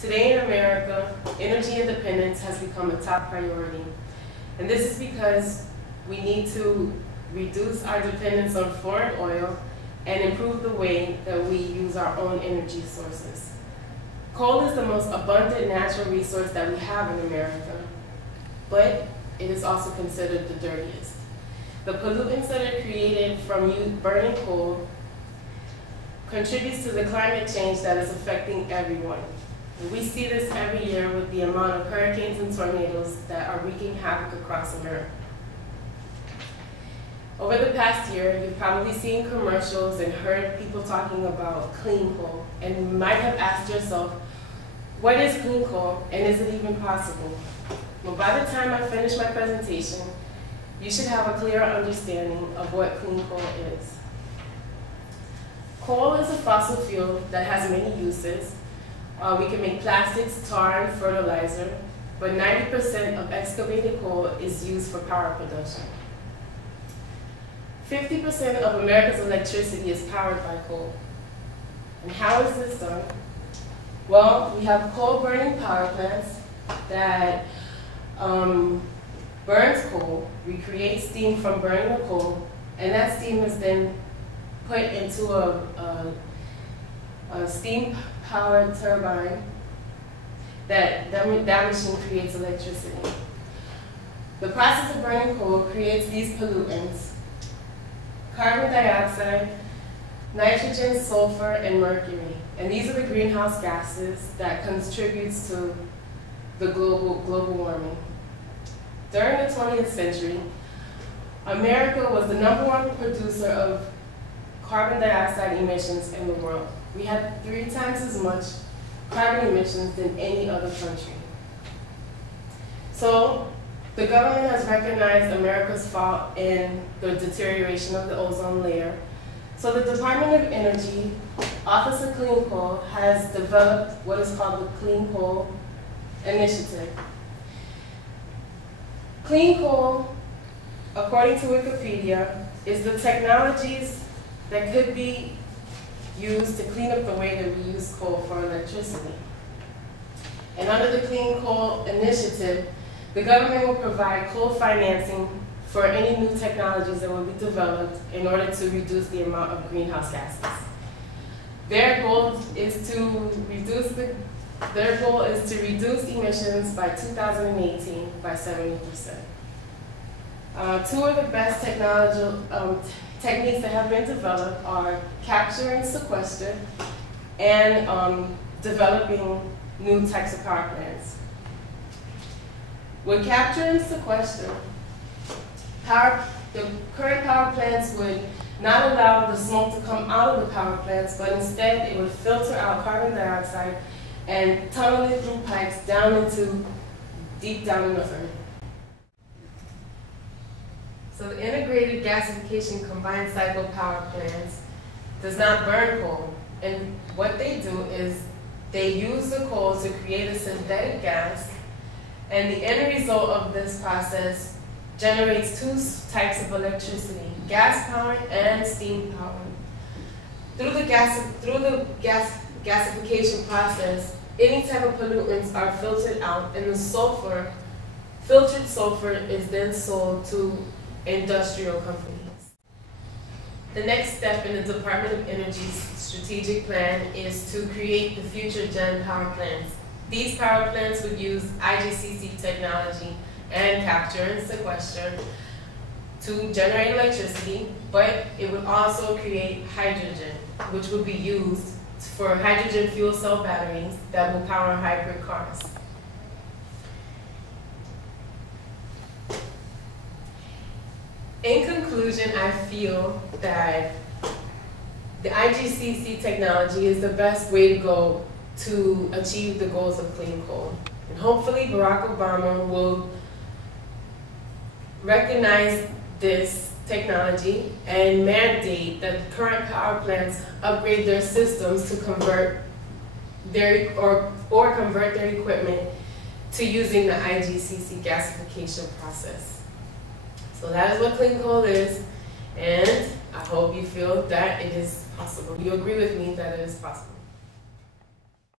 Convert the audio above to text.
Today in America, energy independence has become a top priority. And this is because we need to reduce our dependence on foreign oil and improve the way that we use our own energy sources. Coal is the most abundant natural resource that we have in America, but it is also considered the dirtiest. The pollutants that are created from burning coal contributes to the climate change that is affecting everyone. And we see this every year with the amount of hurricanes and tornadoes that are wreaking havoc across America. Over the past year, you've probably seen commercials and heard people talking about clean coal, and you might have asked yourself, what is clean coal, and is it even possible? Well, by the time I finish my presentation, you should have a clear understanding of what clean coal is. Coal is a fossil fuel that has many uses. We can make plastics, tar, and fertilizer, but 90% of excavated coal is used for power production. 50% of America's electricity is powered by coal. And how is this done? Well, we have coal-burning power plants that burns coal, recreates steam from burning the coal, and that steam is then put into a steam-powered turbine that machine creates electricity. The process of burning coal creates these pollutants: carbon dioxide, nitrogen, sulfur, and mercury. And these are the greenhouse gases that contributes to the global warming. During the 20th century, America was the #1 producer of carbon dioxide emissions in the world. We had 3 times as much carbon emissions than any other country. So the government has recognized America's fault in the deterioration of the ozone layer. So the Department of Energy, Office of Clean Coal, has developed what is called the Clean Coal Initiative. Clean coal, according to Wikipedia, is the technologies that could be used to clean up the way that we use coal for electricity. And under the Clean Coal Initiative, the government will provide coal financing for any new technologies that will be developed in order to reduce the amount of greenhouse gases. Their goal is to reduce emissions by 2018 by 70%. 2 of the best techniques that have been developed are capture and sequester, and developing new types of power plants. With capture and sequester, the current power plants would not allow the smoke to come out of the power plants, but instead it would filter out carbon dioxide and tunnel it through pipes deep down in the earth. So the integrated gasification combined cycle power plants does not burn coal. And what they do is they use the coal to create a synthetic gas, and the end result of this process generates 2 types of electricity: gas power and steam power. Through the gasification process, any type of pollutants are filtered out, and the filtered sulfur is then sold to industrial companies. The next step in the Department of Energy's strategic plan is to create the future gen power plants. These power plants would use IGCC technology and capture and sequester to generate electricity, but it would also create hydrogen, which would be used for hydrogen fuel cell batteries that will power hybrid cars. In conclusion, I feel that the IGCC technology is the best way to go to achieve the goals of clean coal. And hopefully Barack Obama will recognize this technology and mandate that current power plants upgrade their systems to convert their equipment to using the IGCC gasification process. So that is what clean coal is, and I hope you feel that it is possible. You agree with me that it is possible.